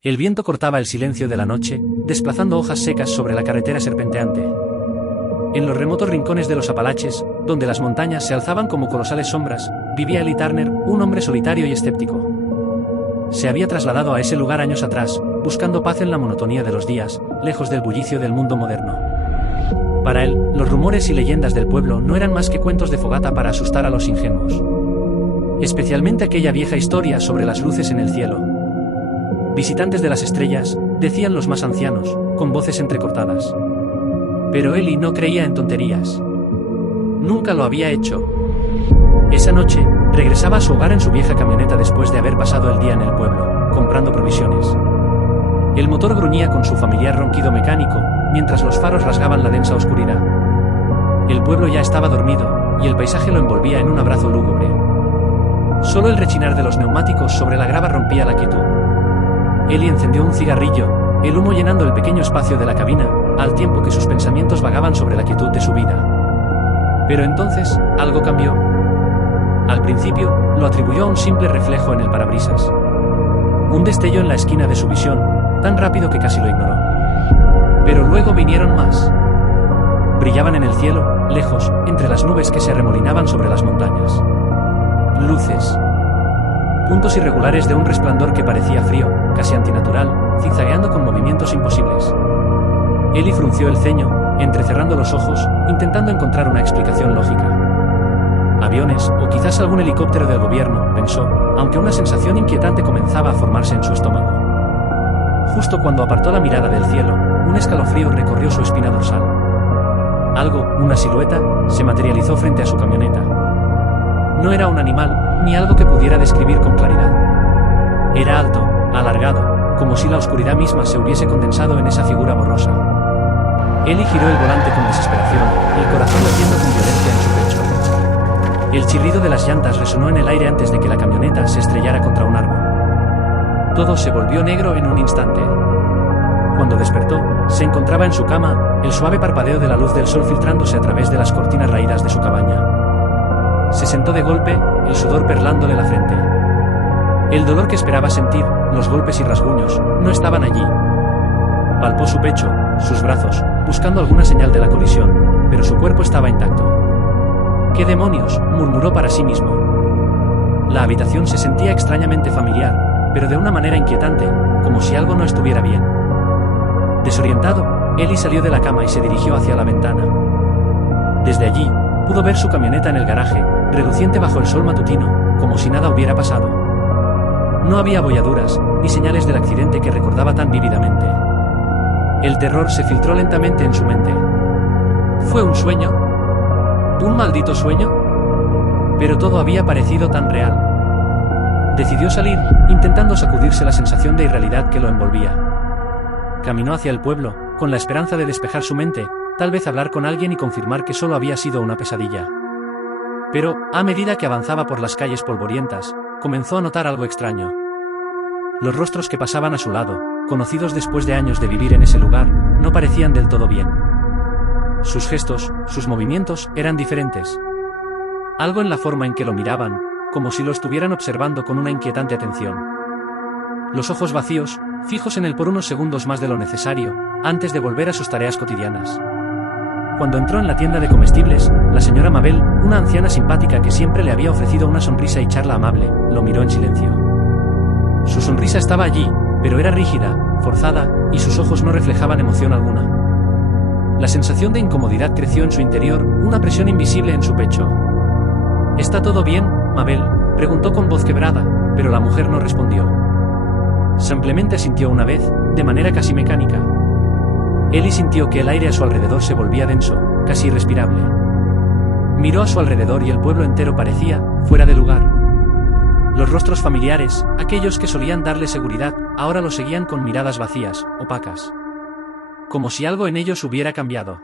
El viento cortaba el silencio de la noche, desplazando hojas secas sobre la carretera serpenteante. En los remotos rincones de los Apalaches, donde las montañas se alzaban como colosales sombras, vivía Eli Turner, un hombre solitario y escéptico. Se había trasladado a ese lugar años atrás, buscando paz en la monotonía de los días, lejos del bullicio del mundo moderno. Para él, los rumores y leyendas del pueblo no eran más que cuentos de fogata para asustar a los ingenuos. Especialmente aquella vieja historia sobre las luces en el cielo. Visitantes de las estrellas, decían los más ancianos, con voces entrecortadas. Pero Eli no creía en tonterías. Nunca lo había hecho. Esa noche, regresaba a su hogar en su vieja camioneta después de haber pasado el día en el pueblo, comprando provisiones. El motor gruñía con su familiar ronquido mecánico, mientras los faros rasgaban la densa oscuridad. El pueblo ya estaba dormido, y el paisaje lo envolvía en un abrazo lúgubre. Solo el rechinar de los neumáticos sobre la grava rompía la quietud. Eli encendió un cigarrillo, el humo llenando el pequeño espacio de la cabina, al tiempo que sus pensamientos vagaban sobre la quietud de su vida. Pero entonces, algo cambió. Al principio, lo atribuyó a un simple reflejo en el parabrisas. Un destello en la esquina de su visión, tan rápido que casi lo ignoró. Pero luego vinieron más. Brillaban en el cielo, lejos, entre las nubes que se arremolinaban sobre las montañas. Luces. Puntos irregulares de un resplandor que parecía frío, casi antinatural, zigzagueando con movimientos imposibles. Eli frunció el ceño, entrecerrando los ojos, intentando encontrar una explicación lógica. Aviones, o quizás algún helicóptero del gobierno, pensó, aunque una sensación inquietante comenzaba a formarse en su estómago. Justo cuando apartó la mirada del cielo, un escalofrío recorrió su espina dorsal. Algo, una silueta, se materializó frente a su camioneta. No era un animal, ni algo que pudiera describir con claridad. Era alto, alargado, como si la oscuridad misma se hubiese condensado en esa figura borrosa. Eli giró el volante con desesperación, el corazón latiendo con violencia en su pecho. El chirrido de las llantas resonó en el aire antes de que la camioneta se estrellara contra un árbol. Todo se volvió negro en un instante. Cuando despertó, se encontraba en su cama, el suave parpadeo de la luz del sol filtrándose a través de las cortinas raídas de su cabaña. Se sentó de golpe, el sudor perlándole la frente. El dolor que esperaba sentir, los golpes y rasguños, no estaban allí. Palpó su pecho, sus brazos, buscando alguna señal de la colisión, pero su cuerpo estaba intacto. «¿Qué demonios?», murmuró para sí mismo. La habitación se sentía extrañamente familiar, pero de una manera inquietante, como si algo no estuviera bien. Desorientado, Eli salió de la cama y se dirigió hacia la ventana. Desde allí, pudo ver su camioneta en el garaje, reluciente bajo el sol matutino, como si nada hubiera pasado. No había abolladuras, ni señales del accidente que recordaba tan vívidamente. El terror se filtró lentamente en su mente. ¿Fue un sueño? ¿Un maldito sueño? Pero todo había parecido tan real. Decidió salir, intentando sacudirse la sensación de irrealidad que lo envolvía. Caminó hacia el pueblo, con la esperanza de despejar su mente, tal vez hablar con alguien y confirmar que solo había sido una pesadilla. Pero, a medida que avanzaba por las calles polvorientas, comenzó a notar algo extraño. Los rostros que pasaban a su lado, conocidos después de años de vivir en ese lugar, no parecían del todo bien. Sus gestos, sus movimientos, eran diferentes. Algo en la forma en que lo miraban, como si lo estuvieran observando con una inquietante atención. Los ojos vacíos, fijos en él por unos segundos más de lo necesario, antes de volver a sus tareas cotidianas. Cuando entró en la tienda de comestibles, la señora Mabel, una anciana simpática que siempre le había ofrecido una sonrisa y charla amable, lo miró en silencio. Su sonrisa estaba allí, pero era rígida, forzada, y sus ojos no reflejaban emoción alguna. La sensación de incomodidad creció en su interior, una presión invisible en su pecho. ¿Está todo bien, Mabel?, preguntó con voz quebrada, pero la mujer no respondió. Simplemente asintió una vez, de manera casi mecánica. Eli sintió que el aire a su alrededor se volvía denso, casi irrespirable. Miró a su alrededor y el pueblo entero parecía fuera de lugar. Los rostros familiares, aquellos que solían darle seguridad, ahora lo seguían con miradas vacías, opacas. Como si algo en ellos hubiera cambiado.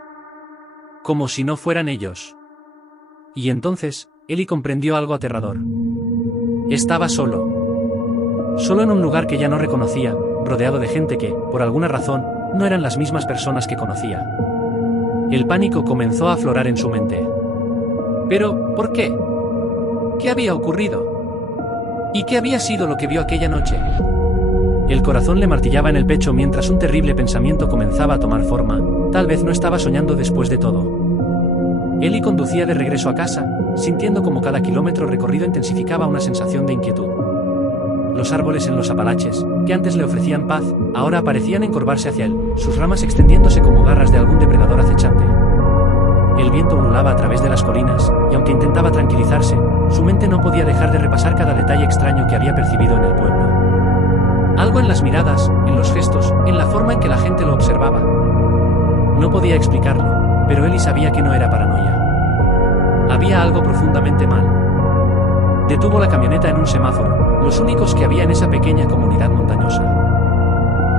Como si no fueran ellos. Y entonces, Eli comprendió algo aterrador. Estaba solo. Solo en un lugar que ya no reconocía, rodeado de gente que, por alguna razón, no eran las mismas personas que conocía. El pánico comenzó a aflorar en su mente. ¿Pero por qué? ¿Qué había ocurrido? ¿Y qué había sido lo que vio aquella noche? El corazón le martillaba en el pecho mientras un terrible pensamiento comenzaba a tomar forma. Tal vez no estaba soñando después de todo. Ellie conducía de regreso a casa, sintiendo como cada kilómetro recorrido intensificaba una sensación de inquietud. Los árboles en los Apalaches, que antes le ofrecían paz, ahora parecían encorvarse hacia él, sus ramas extendiéndose como garras de algún depredador acechante. El viento ululaba a través de las colinas, y aunque intentaba tranquilizarse, su mente no podía dejar de repasar cada detalle extraño que había percibido en el pueblo. Algo en las miradas, en los gestos, en la forma en que la gente lo observaba. No podía explicarlo, pero Ellie sabía que no era paranoia. Había algo profundamente mal. Detuvo la camioneta en un semáforo, los únicos que había en esa pequeña comunidad montañosa.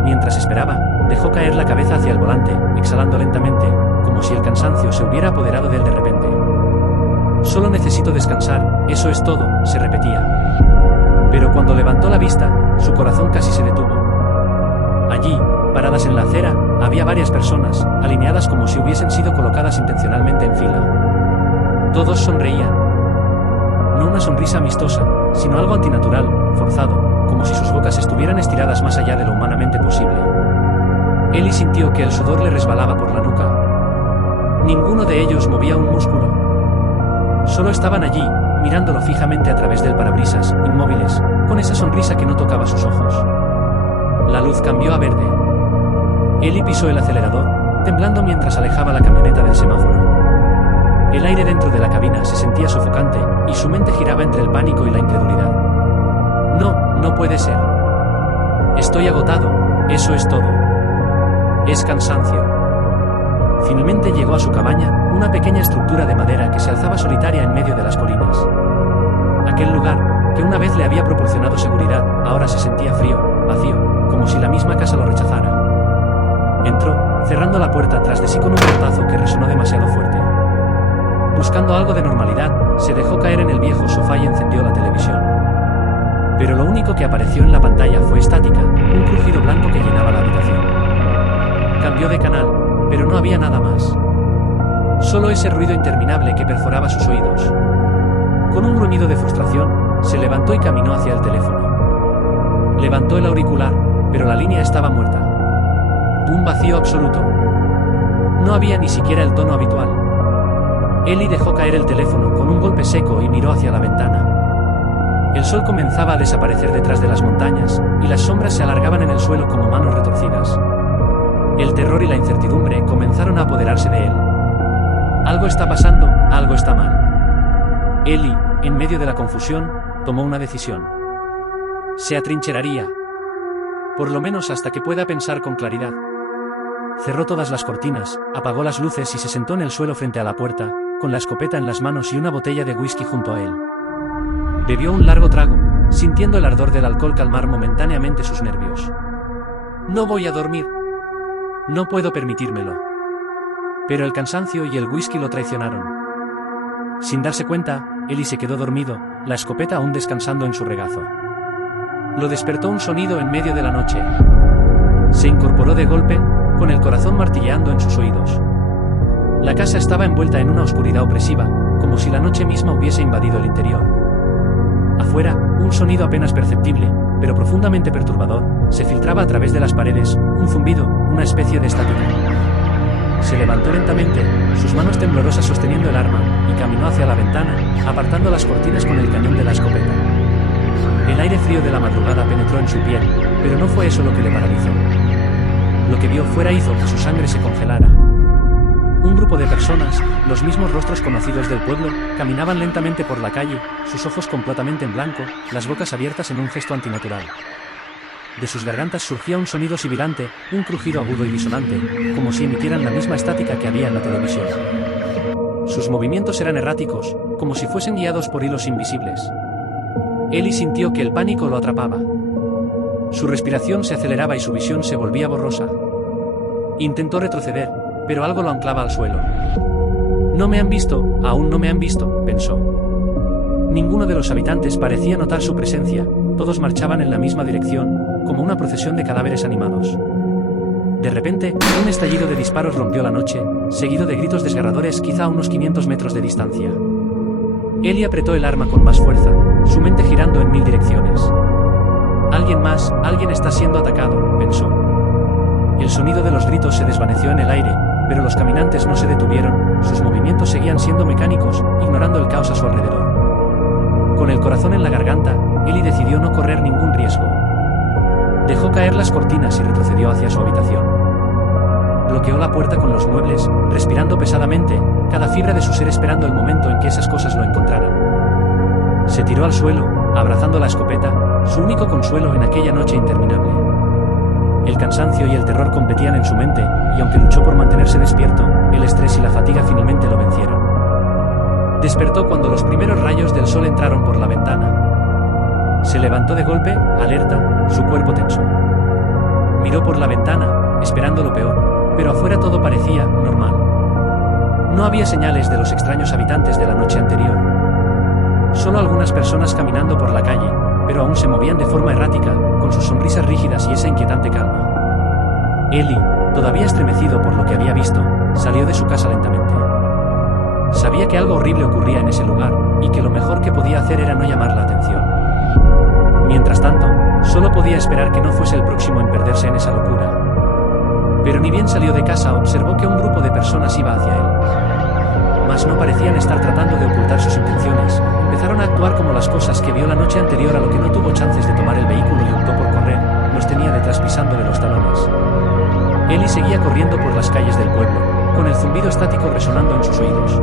Mientras esperaba, dejó caer la cabeza hacia el volante, exhalando lentamente, como si el cansancio se hubiera apoderado de él de repente. Solo necesito descansar, eso es todo, se repetía. Pero cuando levantó la vista, su corazón casi se detuvo. Allí, paradas en la acera, había varias personas, alineadas como si hubiesen sido colocadas intencionalmente en fila. Todos sonreían. No una sonrisa amistosa, sino algo antinatural, forzado, como si sus bocas estuvieran estiradas más allá de lo humanamente posible. Ellie sintió que el sudor le resbalaba por la nuca. Ninguno de ellos movía un músculo. Solo estaban allí, mirándolo fijamente a través del parabrisas, inmóviles, con esa sonrisa que no tocaba sus ojos. La luz cambió a verde. Ellie pisó el acelerador, temblando mientras alejaba la camioneta del semáforo. El aire dentro de la cabina se sentía sofocante, y su mente giraba entre el pánico y la incredulidad. No puede ser. Estoy agotado, eso es todo. Es cansancio. Finalmente llegó a su cabaña, una pequeña estructura de madera que se alzaba solitaria en medio de las colinas. Aquel lugar, que una vez le había proporcionado seguridad, ahora se sentía frío, vacío, como si la misma casa lo rechazara. Entró, cerrando la puerta tras de sí con un portazo que resonó demasiado fuerte. Buscando algo de normalidad, se dejó caer en el viejo sofá y encendió la televisión. Pero lo único que apareció en la pantalla fue estática, un crujido blanco que llenaba la habitación. Cambió de canal, pero no había nada más. Solo ese ruido interminable que perforaba sus oídos. Con un gruñido de frustración, se levantó y caminó hacia el teléfono. Levantó el auricular, pero la línea estaba muerta. Un vacío absoluto. No había ni siquiera el tono habitual. Ellie dejó caer el teléfono con un golpe seco y miró hacia la ventana. El sol comenzaba a desaparecer detrás de las montañas, y las sombras se alargaban en el suelo como manos retorcidas. El terror y la incertidumbre comenzaron a apoderarse de él. Algo está pasando, algo está mal. Ellie, en medio de la confusión, tomó una decisión. Se atrincheraría. Por lo menos hasta que pueda pensar con claridad. Cerró todas las cortinas, apagó las luces y se sentó en el suelo frente a la puerta, con la escopeta en las manos y una botella de whisky junto a él. Bebió un largo trago, sintiendo el ardor del alcohol calmar momentáneamente sus nervios. No voy a dormir. No puedo permitírmelo. Pero el cansancio y el whisky lo traicionaron. Sin darse cuenta, Ellie se quedó dormido, la escopeta aún descansando en su regazo. Lo despertó un sonido en medio de la noche. Se incorporó de golpe, con el corazón martilleando en sus oídos. La casa estaba envuelta en una oscuridad opresiva, como si la noche misma hubiese invadido el interior. Afuera, un sonido apenas perceptible, pero profundamente perturbador, se filtraba a través de las paredes, un zumbido, una especie de estática. Se levantó lentamente, sus manos temblorosas sosteniendo el arma, y caminó hacia la ventana, apartando las cortinas con el cañón de la escopeta. El aire frío de la madrugada penetró en su piel, pero no fue eso lo que le paralizó. Lo que vio fuera hizo que su sangre se congelara. Un grupo de personas, los mismos rostros conocidos del pueblo, caminaban lentamente por la calle, sus ojos completamente en blanco, las bocas abiertas en un gesto antinatural. De sus gargantas surgía un sonido sibilante, un crujido agudo y disonante, como si emitieran la misma estática que había en la televisión. Sus movimientos eran erráticos, como si fuesen guiados por hilos invisibles. Ellie sintió que el pánico lo atrapaba. Su respiración se aceleraba y su visión se volvía borrosa. Intentó retroceder, pero algo lo anclaba al suelo. No me han visto, aún no me han visto, pensó. Ninguno de los habitantes parecía notar su presencia, todos marchaban en la misma dirección, como una procesión de cadáveres animados. De repente, un estallido de disparos rompió la noche, seguido de gritos desgarradores quizá a unos 500 metros de distancia. Ellie apretó el arma con más fuerza, su mente girando en 1000 direcciones. Alguien está siendo atacado, pensó. El sonido de los gritos se desvaneció en el aire, pero los caminantes no se detuvieron, sus movimientos seguían siendo mecánicos, ignorando el caos a su alrededor. Con el corazón en la garganta, Ellie decidió no correr ningún riesgo. Dejó caer las cortinas y retrocedió hacia su habitación. Bloqueó la puerta con los muebles, respirando pesadamente, cada fibra de su ser esperando el momento en que esas cosas lo encontraran. Se tiró al suelo, abrazando la escopeta, su único consuelo en aquella noche interminable. El cansancio y el terror competían en su mente, y aunque luchó por mantenerse despierto, el estrés y la fatiga finalmente lo vencieron. Despertó cuando los primeros rayos del sol entraron por la ventana. Se levantó de golpe, alerta, su cuerpo tenso. Miró por la ventana, esperando lo peor, pero afuera todo parecía normal. No había señales de los extraños habitantes de la noche anterior. Solo algunas personas caminando por la calle, pero aún se movían de forma errática, con sus sonrisas rígidas y esa inquietante calma. Ellie, todavía estremecido por lo que había visto, salió de su casa lentamente. Sabía que algo horrible ocurría en ese lugar, y que lo mejor que podía hacer era no llamar la atención. Mientras tanto, solo podía esperar que no fuese el próximo en perderse en esa locura. Pero ni bien salió de casa observó que un grupo de personas iba hacia él. Mas no parecían estar tratando de ocultar sus intenciones, empezaron a actuar como las cosas que vio la noche anterior a lo que no tuvo chances de tomar el vehículo y optó por correr, los tenía detrás pisando de los talones. Ellie seguía corriendo por las calles del pueblo, con el zumbido estático resonando en sus oídos.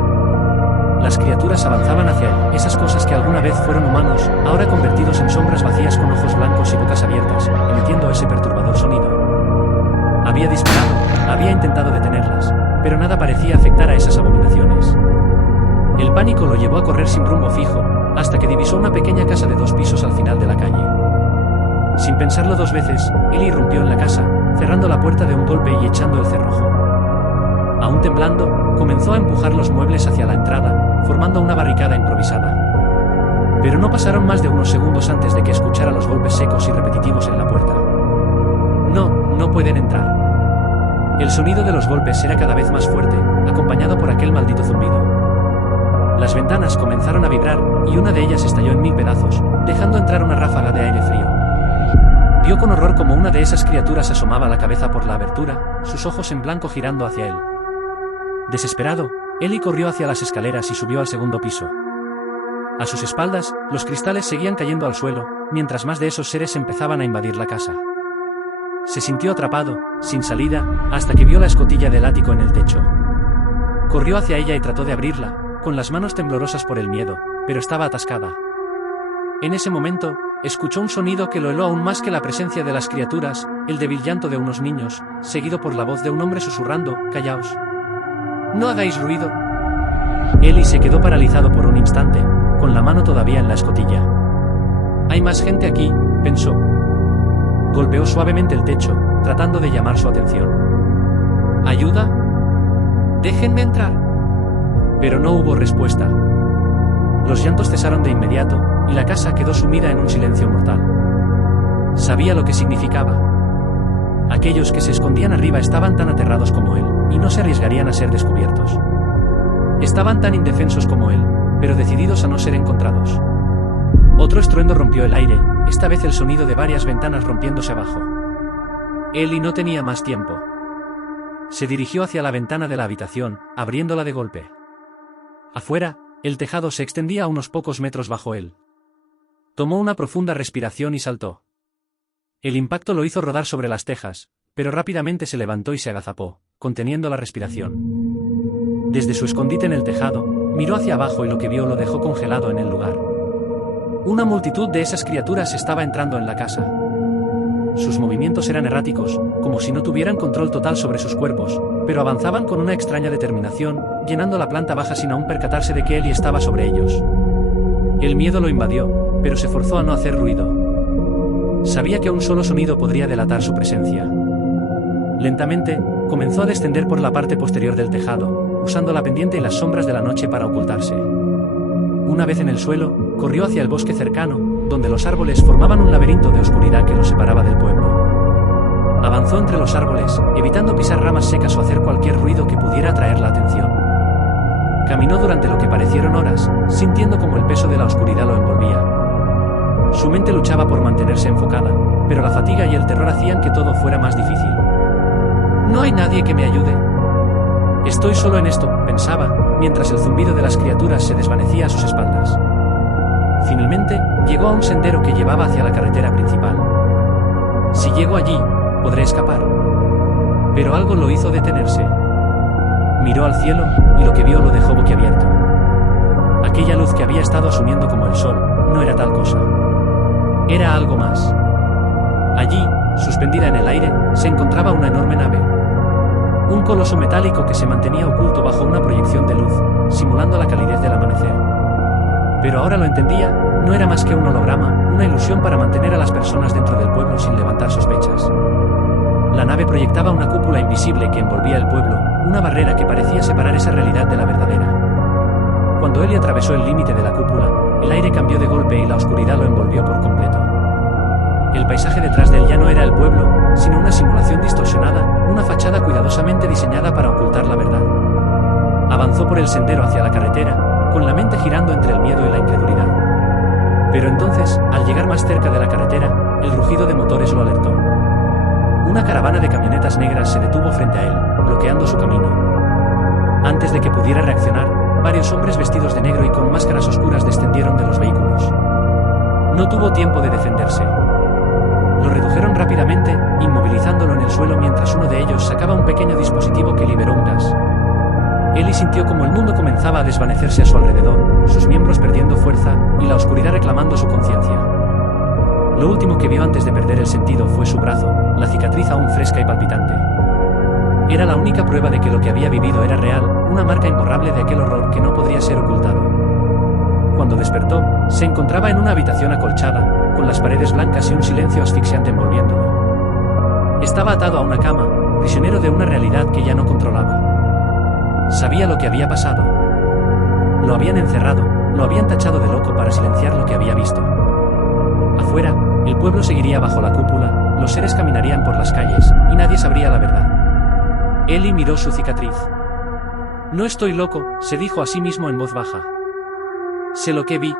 Las criaturas avanzaban hacia él, esas cosas que alguna vez fueron humanos, ahora convertidos en sombras vacías con ojos blancos y bocas abiertas, emitiendo ese perturbador sonido. Había disparado, había intentado detenerlas, pero nada parecía afectar a esas abominaciones. El pánico lo llevó a correr sin rumbo fijo, hasta que divisó una pequeña casa de 2 pisos al final de la calle. Sin pensarlo 2 veces, Ellie irrumpió en la casa, cerrando la puerta de un golpe y echando el cerrojo. Aún temblando, comenzó a empujar los muebles hacia la entrada, formando una barricada improvisada. Pero no pasaron más de unos segundos antes de que escuchara los golpes secos y repetitivos en la puerta. No pueden entrar. El sonido de los golpes era cada vez más fuerte, acompañado por aquel maldito zumbido. Las ventanas comenzaron a vibrar, y una de ellas estalló en 1000 pedazos, dejando entrar una ráfaga de aire frío. Vio con horror como una de esas criaturas asomaba la cabeza por la abertura, sus ojos en blanco girando hacia él. Desesperado, Ellie corrió hacia las escaleras y subió al 2.º piso. A sus espaldas, los cristales seguían cayendo al suelo, mientras más de esos seres empezaban a invadir la casa. Se sintió atrapado, sin salida, hasta que vio la escotilla del ático en el techo. Corrió hacia ella y trató de abrirla, con las manos temblorosas por el miedo, pero estaba atascada. En ese momento, escuchó un sonido que lo heló aún más que la presencia de las criaturas, el débil llanto de unos niños, seguido por la voz de un hombre susurrando: «Callaos. No hagáis ruido». Ellie se quedó paralizado por un instante, con la mano todavía en la escotilla. «Hay más gente aquí», pensó. Golpeó suavemente el techo, tratando de llamar su atención. «¿Ayuda? Déjenme entrar». Pero no hubo respuesta. Los llantos cesaron de inmediato, y la casa quedó sumida en un silencio mortal. Sabía lo que significaba. Aquellos que se escondían arriba estaban tan aterrados como él, y no se arriesgarían a ser descubiertos. Estaban tan indefensos como él, pero decididos a no ser encontrados. Otro estruendo rompió el aire, esta vez el sonido de varias ventanas rompiéndose abajo. Ellie no tenía más tiempo. Se dirigió hacia la ventana de la habitación, abriéndola de golpe. Afuera, el tejado se extendía a unos pocos metros bajo él. Tomó una profunda respiración y saltó. El impacto lo hizo rodar sobre las tejas, pero rápidamente se levantó y se agazapó, conteniendo la respiración. Desde su escondite en el tejado, miró hacia abajo y lo que vio lo dejó congelado en el lugar. Una multitud de esas criaturas estaba entrando en la casa. Sus movimientos eran erráticos, como si no tuvieran control total sobre sus cuerpos, pero avanzaban con una extraña determinación, llenando la planta baja sin aún percatarse de que Ellie estaba sobre ellos. El miedo lo invadió, pero se forzó a no hacer ruido. Sabía que un solo sonido podría delatar su presencia. Lentamente, comenzó a descender por la parte posterior del tejado, usando la pendiente y las sombras de la noche para ocultarse. Una vez en el suelo, corrió hacia el bosque cercano, donde los árboles formaban un laberinto de oscuridad que lo separaba del pueblo. Avanzó entre los árboles, evitando pisar ramas secas o hacer cualquier ruido que pudiera atraer la atención. Caminó durante lo que parecieron horas, sintiendo como el peso de la oscuridad lo envolvía. Su mente luchaba por mantenerse enfocada, pero la fatiga y el terror hacían que todo fuera más difícil. No hay nadie que me ayude. Estoy solo en esto, pensaba, mientras el zumbido de las criaturas se desvanecía a sus espaldas. Finalmente, llegó a un sendero que llevaba hacia la carretera principal. Si llego allí, podré escapar. Pero algo lo hizo detenerse. Miró al cielo, y lo que vio lo dejó boquiabierto. Aquella luz que había estado asumiendo como el sol, no era tal cosa. Era algo más. Allí, suspendida en el aire, se encontraba una enorme nave. Un coloso metálico que se mantenía oculto bajo una proyección de luz, simulando la calidez del amanecer. Pero ahora lo entendía, no era más que un holograma, una ilusión para mantener a las personas dentro del pueblo sin levantar sospechas. La nave proyectaba una cúpula invisible que envolvía el pueblo, una barrera que parecía separar esa realidad de la verdadera. Cuando Ellie atravesó el límite de la cúpula, el aire cambió de golpe y la oscuridad lo envolvió por completo. El paisaje detrás de él ya no era el pueblo, sino una simulación distorsionada, una fachada cuidadosamente diseñada para ocultar la verdad. Avanzó por el sendero hacia la carretera, con la mente girando entre el miedo y la incredulidad. Pero entonces, al llegar más cerca de la carretera, el rugido de motores lo alertó. Una caravana de camionetas negras se detuvo frente a él, bloqueando su camino. Antes de que pudiera reaccionar, varios hombres vestidos de negro y con máscaras oscuras descendieron de los vehículos. No tuvo tiempo de defenderse. Lo redujeron rápidamente, inmovilizándolo en el suelo mientras uno de ellos sacaba un pequeño dispositivo que liberó un gas. Ellie sintió como el mundo comenzaba a desvanecerse a su alrededor, sus miembros perdiendo fuerza, y la oscuridad reclamando su conciencia. Lo último que vio antes de perder el sentido fue su brazo, la cicatriz aún fresca y palpitante. Era la única prueba de que lo que había vivido era real, una marca imborrable de aquel horror que no podría ser ocultado. Cuando despertó, se encontraba en una habitación acolchada, con las paredes blancas y un silencio asfixiante envolviéndolo. Estaba atado a una cama, prisionero de una realidad que ya no controlaba. Sabía lo que había pasado. Lo habían encerrado, lo habían tachado de loco para silenciar lo que había visto. Afuera, el pueblo seguiría bajo la cúpula, los seres caminarían por las calles, y nadie sabría la verdad. Ellie miró su cicatriz. No estoy loco, se dijo a sí mismo en voz baja. Sé lo que vi,